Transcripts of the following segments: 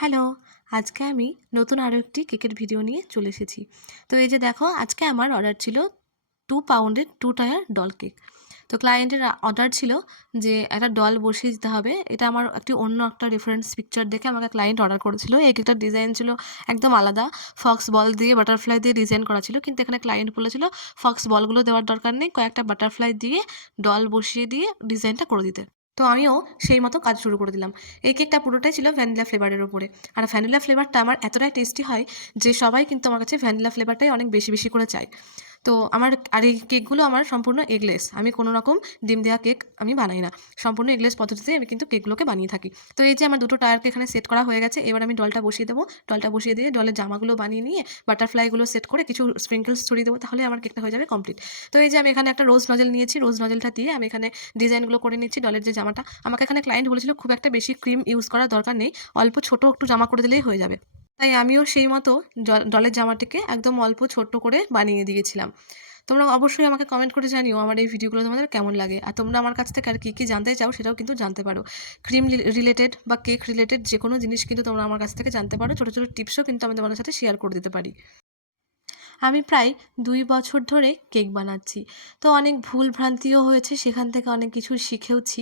Hello, আজকে আমি নতুন আরও একটি কেকের ভিডিও নিয়ে চলে এসেছি। তো এই যে দেখো, আজকে আমার অর্ডার ছিল 2 পাউন্ডের 2 টায়ার ডল কেক। তো ক্লায়েন্টের অর্ডার ছিল যে একটা ডল বসিয়ে দিতে হবে। এটা আমার অন্য একটা রেফারেন্স পিকচার দেখে আমাকে ক্লায়েন্ট অর্ডার করেছিল। এই কেকটার ডিজাইন ছিল একদম আলাদা। ফক্স বল দিয়ে বাটারফ্লাই দিয়ে ডিজাইন করা ছিল। কিন্তু এখানে ক্লায়েন্ট বলেছিল ফক্স বলগুলো দেওয়ার দরকার নেই, কয়েকটা বাটারফ্লাই দিয়ে ডল বসিয়ে দিয়ে ডিজাইনটা করে দিতে। তো আমিও সেই মতো কাজ শুরু করে দিলাম। এই কেকটা পুরোটাই ছিল ভ্যানিলা ফ্লেভারের উপরে। আর ভ্যানিলা ফ্লেভারটা আমার এতটাই টেস্টি হয় যে সবাই কিন্তু আমার কাছে ভ্যানিলা ফ্লেভারটাই অনেক বেশি বেশি করে চায়। তো এই কেকগুলো আমার সম্পূর্ণ এগলেস। আমি কোনো রকম ডিম দেওয়া কেক আমি বানাই না। সম্পূর্ণ এগলেস পদ্ধতিতে আমি কিন্তু কেকগুলোকে বানিয়ে থাকি। তো এই যে আমার দুটো টায়ারকে এখানে সেট করা হয়ে গেছে। এবার আমি ডলটা বসিয়ে দেবো। ডলটা বসিয়ে দিয়ে ডলের জামাগুলো বানিয়ে নিয়ে বাটারফ্লাইগুলো সেট করে কিছু স্প্রিঙ্কলস ছড়িয়ে দেবো, তাহলে আমার কেকটা হয়ে যাবে কমপ্লিট। তো এই যে আমি এখানে একটা রোজ নজেল নিয়েছি। রোজ নজেলটা দিয়ে আমি এখানে ডিজাইনগুলো করে নিচ্ছি ডলের যে জামাটা। আমাকে এখানে ক্লায়েন্ট বলেছিল খুব একটা বেশি ক্রিম ইউজ করার দরকার নেই। অল্প ছোট একটু জামা করে দিলেই হয়ে যাবে। তাই আমিও সেই মতো ডলের জামাটিকে একদম অল্প ছোট্ট করে বানিয়ে দিয়েছিলাম। তোমরা অবশ্যই আমাকে কমেন্ট করে জানিও আমার এই ভিডিওগুলো তোমাদের কেমন লাগে। আর তোমরা আমার কাছ থেকে আর কী জানতে চাও সেটাও কিন্তু জানতে পারো। ক্রিম রিলেটেড বা কেক রিলেটেড যে কোনো জিনিস কিন্তু তোমরা আমার কাছ থেকে জানতে পারো। ছোটো ছোটো টিপসও কিন্তু আমি তোমাদের সাথে শেয়ার করে দিতে পারি। আমি প্রায় 2 বছর ধরে কেক বানাচ্ছি। তো অনেক ভুলভ্রান্তিও হয়েছে, সেখান থেকে অনেক কিছু শিখেওছি।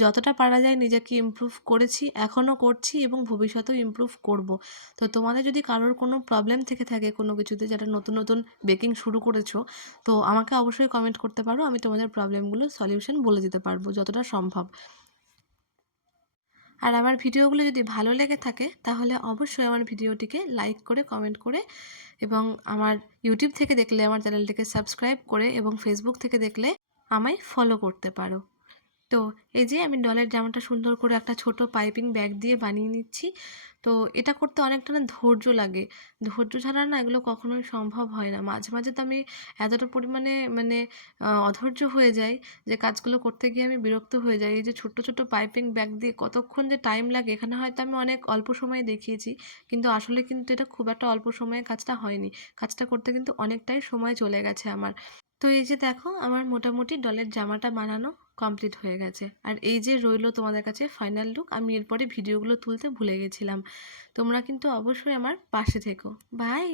যতটা পারা যায় নিজেকে ইমপ্রুভ করেছি, এখনও করছি এবং ভবিষ্যতেও ইমপ্রুভ করব। তো তোমাদের যদি কারোর কোনো প্রবলেম থেকে থাকে কোনো কিছুতে, যারা নতুন নতুন বেকিং শুরু করেছো, তো আমাকে অবশ্যই কমেন্ট করতে পারো। আমি তোমাদের প্রবলেমগুলোর সলিউশন বলে দিতে পারবো যতটা সম্ভব। আর আমার ভিডিওগুলো যদি ভালো লেগে থাকে তাহলে অবশ্যই আমার ভিডিওটিকে লাইক করে, কমেন্ট করে এবং আমার ইউটিউব থেকে দেখলে আমার চ্যানেলটিকে সাবস্ক্রাইব করে এবং ফেসবুক থেকে দেখলে আমায় ফলো করতে পারো। তো এই যে আমি ডলের জামাটা সুন্দর করে একটা ছোট পাইপিং ব্যাগ দিয়ে বানিয়ে নিচ্ছি। তো এটা করতে অনেকটা না ধৈর্য লাগে। ধৈর্য ছাড়া না এগুলো কখনোই সম্ভব হয় না। মাঝে মাঝে তো আমি এতটা পরিমাণে অধৈর্য হয়ে যাই যে কাজগুলো করতে গিয়ে আমি বিরক্ত হয়ে যাই। এই যে ছোট্ট ছোট্ট পাইপিং ব্যাগ দিয়ে কতক্ষণ যে টাইম লাগে, এখানে হয়তো আমি অনেক অল্প সময়ে দেখিয়েছি, কিন্তু আসলে কিন্তু এটা খুব একটা অল্প সময়ে কাজটা হয়নি। কাজটা করতে কিন্তু অনেকটাই সময় চলে গেছে আমার। তো এই যে দেখো, আমার মোটামুটি ডলের জামাটা বানানো কমপ্লিট হয়ে গেছে। আর এই যে রইলো তোমাদের কাছে ফাইনাল লুক। আমি এরপরে ভিডিওগুলো তুলতে ভুলে গেছিলাম। তোমরা কিন্তু অবশ্যই আমার পাশে থেকো। বাই।